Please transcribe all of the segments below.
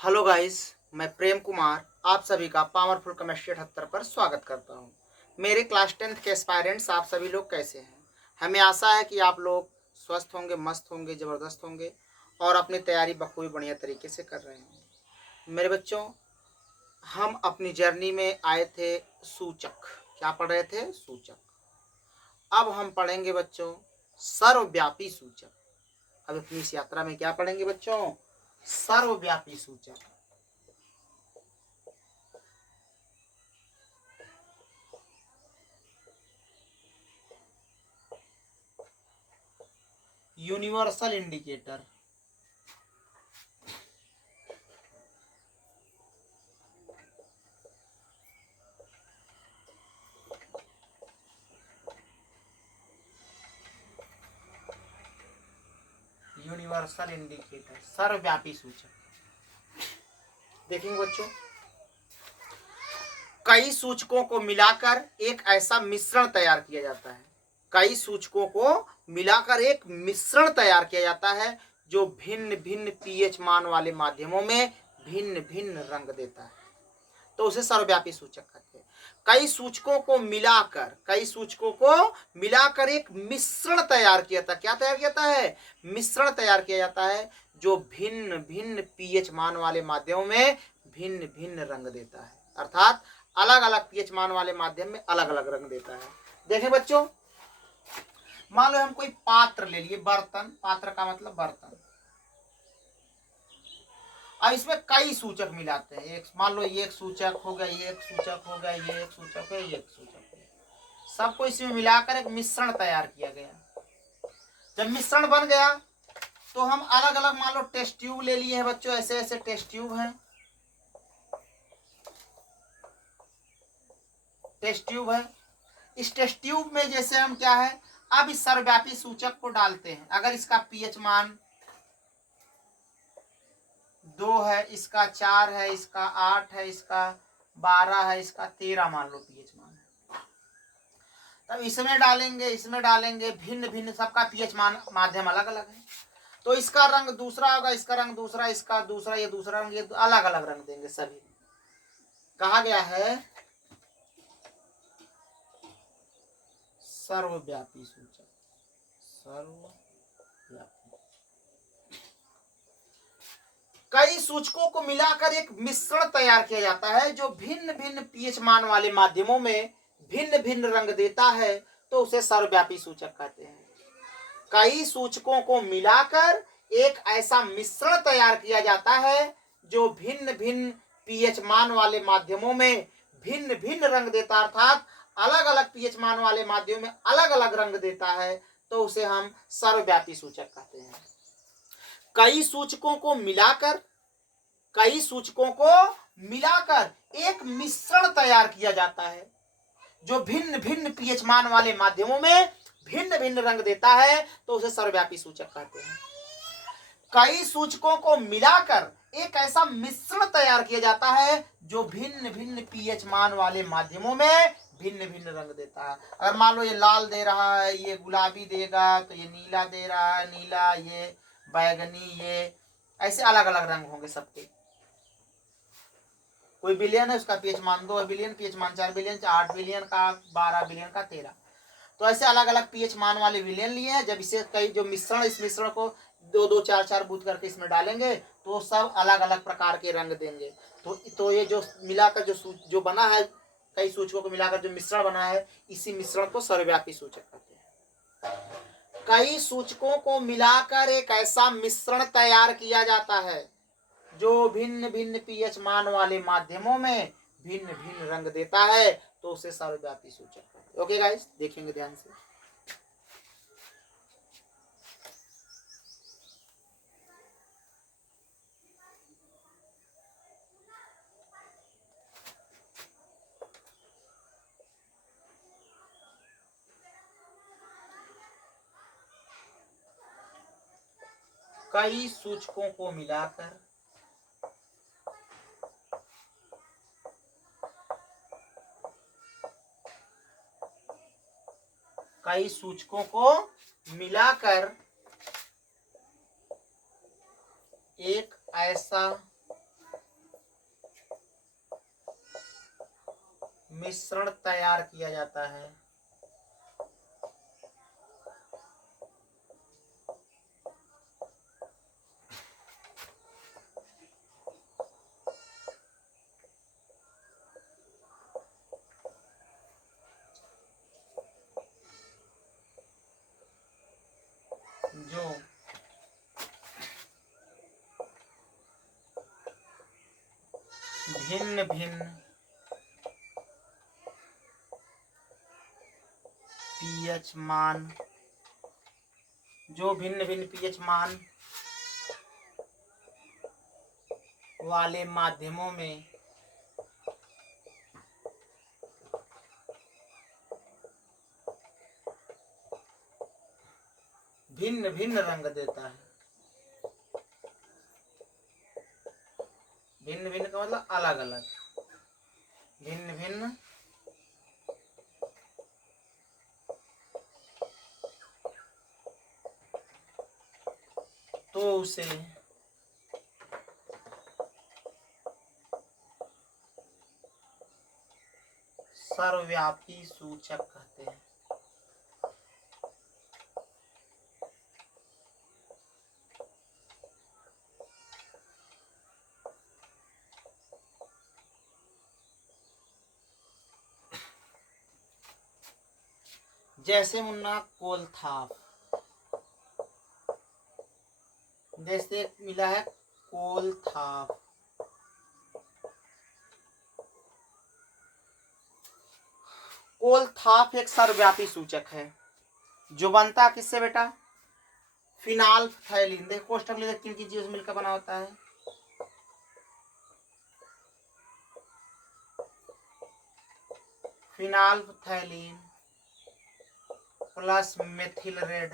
Hello guys, मैं प्रेम कुमार आप सभी का पावरफुल केमिस्ट्री 78 पर स्वागत करता हूं। मेरे क्लास 10th के एस्पायरेंट्स आप सभी लोग कैसे हैं? हमें आशा है कि आप लोग स्वस्थ होंगे, मस्त होंगे, ज़बरदस्त होंगे और अपनी तैयारी बखूबी बढ़िया तरीके से कर रहे होंगे। मेरे बच्चों, हम अपनी जर्नी में आए थे सूचक। क्या पढ़ रहे थे? सूचक। अब हम पढ़ेंगे बच्चों सर्वव्यापी सूचक। अब अपनी इस यात्रा में क्या पढ़ेंगे बच्चों? सर्वव्यापी सूचक। Universal indicator. यूनिवर्सल इंडिकेटर, सर्वव्यापी सूचक। देखेंगे बच्चों, कई सूचकों को मिलाकर एक ऐसा मिश्रण तैयार किया जाता है। कई सूचकों को मिलाकर एक मिश्रण तैयार किया जाता है जो भिन्न भिन्न पीएच मान वाले माध्यमों में भिन्न भिन्न रंग देता है, तो उसे सर्वव्यापी सूचक कहते हैं। कई सूचकों को मिलाकर एक मिश्रण तैयार किया था। क्या तैयार किया है? मिश्रण तैयार किया जाता है जो भिन्न भिन्न पीएच मान वाले माध्यमों में भिन्न भिन्न रंग देता है, अर्थात अलग अलग पीएच मान वाले माध्यम में अलग अलग रंग देता है। देखें बच्चों, मान लो हम कोई पात्र ले लिए, बर्तन। पात्र का मतलब बर्तन। अब इसमें कई सूचक मिलाते हैं। एक मान लो ये एक सूचक हो गया, ये एक सूचक हो गया, ये एक सूचक है, ये एक सूचक हो गया। सबको इसमें मिलाकर एक मिश्रण तैयार किया गया। जब मिश्रण बन गया तो हम अलग अलग मान लो टेस्ट ट्यूब ले लिए हैं बच्चों। ऐसे ऐसे टेस्ट ट्यूब हैं, टेस्ट ट्यूब है। इस टेस्ट ट्यूब में जैसे हम क्या है, अब इस सर्वव्यापी सूचक को डालते हैं। अगर इसका पीएच मान 2 है, इसका 4 है, इसका 8 है, इसका 12 है, इसका 13 मान लो पीएच मान है, तब इसमें डालेंगे, इसमें डालेंगे। भिन्न भिन्न सबका पीएच मान माध्यम अलग अलग है, तो इसका रंग दूसरा होगा, इसका रंग दूसरा, इसका दूसरा, ये दूसरा रंग, ये अलग अलग रंग देंगे सभी। कहा गया है सर्वव्यापी सूचक। सर्वव्यापी। कई सूचकों को मिलाकर एक मिश्रण तैयार किया जाता है जो भिन्न भिन्न पीएच मान वाले माध्यमों में भिन्न भिन्न रंग देता है, तो उसे सर्वव्यापी सूचक कहते हैं। कई सूचकों को मिलाकर एक ऐसा मिश्रण तैयार किया जाता है जो भिन्न भिन्न पीएच मान वाले माध्यमों में भिन्न भिन्न रंग देता, अर्थात अलग अलग पीएच मान वाले माध्यमों में अलग अलग रंग देता है, तो उसे हम सर्वव्यापी सूचक कहते हैं। कई सूचकों को मिलाकर एक मिश्रण तैयार किया जाता है जो भिन्न भिन्न पीएच मान वाले माध्यमों में भिन्न भिन्न रंग देता है, तो उसे सर्वव्यापी सूचक कहते हैं। कई सूचकों को मिलाकर एक ऐसा मिश्रण तैयार किया जाता है जो भिन्न भिन्न पीएच मान वाले माध्यमों में भिन्न भिन्न रंग देता है। अगर मान लो ये लाल दे रहा है, ये गुलाबी देगा, तो ये नीला दे रहा है, नीला, ये बैगनी, ये ऐसे अलग अलग रंग होंगे सबके। कोई बिलियन है, उसका पीएच मान 2 बिलियन, पीएच मान 4 बिलियन, 8 बिलियन का, 12 बिलियन का, 13, तो ऐसे अलग अलग पीएच मान वाले विलयन लिए हैं। जब इसे कई जो मिश्रण, इस मिश्रण को 2-2, 4-4 बूथ करके इसमें डालेंगे तो सब अलग अलग प्रकार के रंग देंगे। तो ये जो मिलाकर जो बना है, कई सूचकों को मिलाकर जो मिश्रण बना है, इसी मिश्रण को सर्वव्यापी सूचक कहते हैं। कई सूचकों को मिलाकर एक ऐसा मिश्रण तैयार किया जाता है जो भिन्न भिन्न पीएच मान वाले माध्यमों में भिन्न भिन्न रंग देता है, तो उसे सर्वव्यापी सूचक कहते हैं। ओके गाइस, देखेंगे ध्यान से। कई सूचकों को मिलाकर एक ऐसा मिश्रण तैयार किया जाता है। जो भिन्न भिन्न पीएच मान, जो भिन्न भिन्न पीएच मान वाले माध्यमों में भिन्न भिन्न रंग देता है। भिन्न भिन्न का मतलब अलग अलग, भिन्न भिन्न तो उसे सर्वव्यापी सूचक कहते हैं। जैसे मुन्ना कोलथाप, जैसे मिला है कोलथाप, कोलथाप एक सर्वव्यापी सूचक है जो बनता किससे बेटा? फिनाल्फथैलीन। देखो कोष्ठक ले, किन किन चीजों से मिलकर बना होता है? Phenolphthalein plus methyl red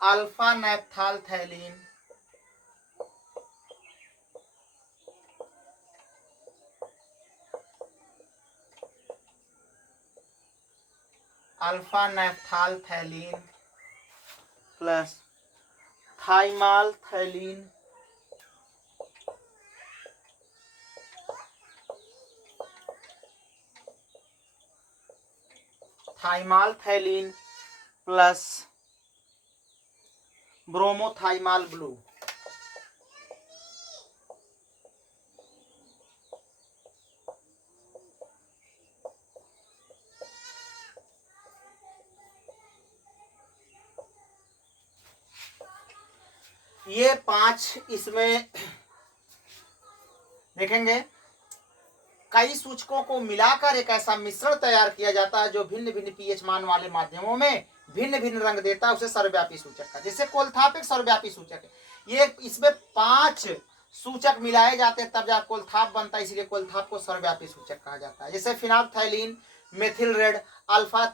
alpha naphtholphthalein alpha naphtholphthalein plus thymolphthalein thymolphthalein plus bromothymol blue. ये 5 इसमें देखेंगे। कई सूचकों को मिलाकर एक ऐसा मिश्रण तैयार किया जाता है जो भिन्न भिन्न पीएच मान वाले माध्यमों में भिन्न भिन्न रंग देता है, उसे सर्वव्यापी सूचक का। जैसे कोलथाप एक सर्वव्यापी सूचक है। ये इसमें 5 सूचक मिलाए जाते हैं तब जाकर कोलथाप बनता है, इसलिए कोलथाप को सर्वव्यापी सूचक कहा जाता है। जैसे फिनाल्फथैलीन, मेथिल रेड, अल्फा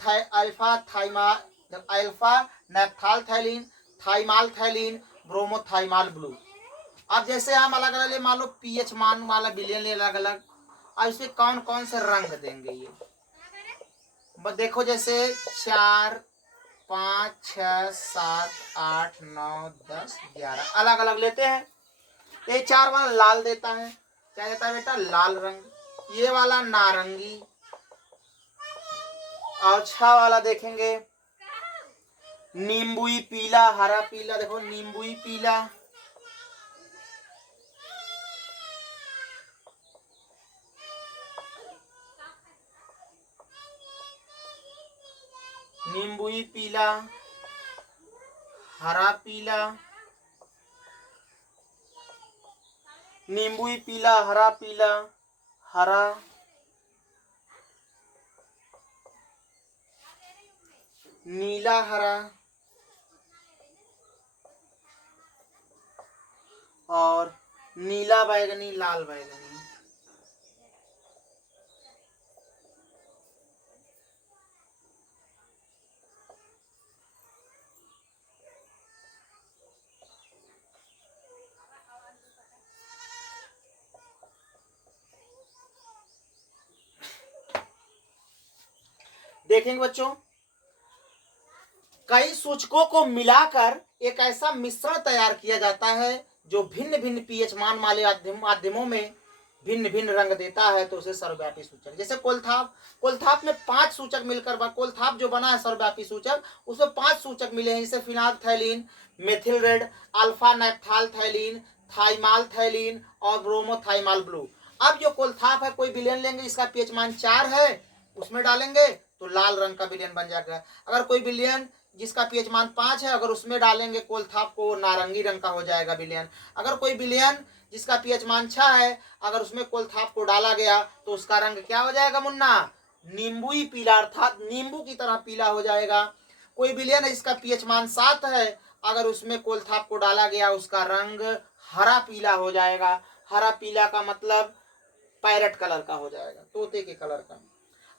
नैप्थालथैलीन, थाइमालथैलीन, ब्रोमोथाइमाल ब्लू। अब जैसे हम अलग अलग मान लो पीएच मान वाला विलयन ले अलग अलग, अब इसमें कौन कौन से रंग देंगे ये देखो। जैसे 4, 5, 6, 7, 8, 9, 10, 11 अलग अलग लेते हैं। ये 4 वाला लाल देता है, क्या देता है बेटा? लाल रंग। ये वाला नारंगी, और 6 वाला देखेंगे नींबुई पीला, हरा पीला। देखो नींबुई पीला, नींबुई पीला, हरा पीला, नींबुई पीला, हरा पीला, हरा, नीला हरा और नीला बैगनी, लाल बैगनी। देखेंगे बच्चों, कई सूचकों को मिलाकर एक ऐसा मिश्रण तैयार किया जाता है जो भिन्न भिन्न पीएच मान वाले माध्यमों में भिन्न भिन्न रंग देता है तो उसे सर्वव्यापी सूचक। जैसे कोलथाप में 5 सूचक मिलकर कोलथाप जो बना है सर्वव्यापी सूचक, उसमें 5 सूचक मिले हैं, जैसे फिनाल्थैलीन, मेथिल रेड, अल्फा नैप्थालथैलीन, थाइमालथैलीन और ब्रोमोथाइमाल ब्लू। अब जो कोलथाप है, कोई विलयन लेंगे जिसका पीएच मान 4 है, उसमें डालेंगे तो लाल रंग का विलयन बन जाएगा। अगर कोई विलयन जिसका पीएच मान 5 है, अगर उसमें डालेंगे कोलथाप को, नारंगी रंग का हो जाएगा विलयन। अगर कोई विलयन जिसका पीएच मान 6 है, अगर उसमें कोलथाप को डाला गया तो उसका रंग क्या हो जाएगा मुन्ना? नींबुई पीला, अर्थात नींबू की तरह पीला हो जाएगा। कोई विलयन है जिसका पीएच मान 7 है, अगर उसमें कोलथाप को डाला गया उसका रंग हरा पीला हो जाएगा। हरा पीला का मतलब पैरेट कलर का हो जाएगा, तोते के कलर का।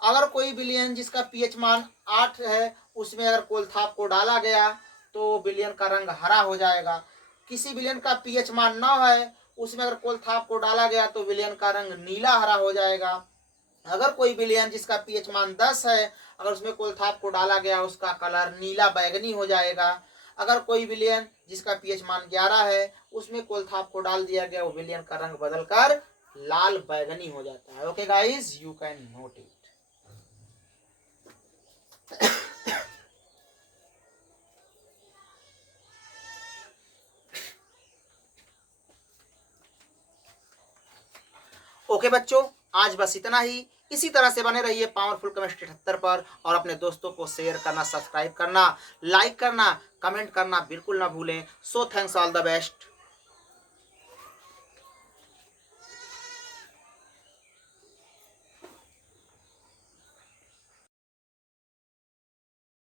अगर कोई विलयन जिसका पीएच मान 8 है, उसमें अगर कोलथाप को डाला गया तो विलयन का रंग हरा हो जाएगा। किसी विलयन का पीएच मान 9 है, उसमें अगर कोलथाप को डाला गया तो विलयन का रंग नीला हरा हो जाएगा। अगर कोई विलयन जिसका पीएच मान 10 है, अगर उसमें कोलथाप को डाला गया उसका कलर नीला बैगनी हो जाएगा। अगर कोई विलयन जिसका पीएच मान 11 है, उसमें कोलथाप को डाल दिया गया, वो विलयन का रंग बदलकर लाल बैगनी हो जाता है। Okay guys, you can note it. Okay बच्चों, आज बस इतना ही। इसी तरह से बने रहिए पावरफुल केमिस्ट्री 78 पर, और अपने दोस्तों को शेयर करना, सब्सक्राइब करना, लाइक करना, कमेंट करना बिल्कुल ना भूलें। So thanks, all the best.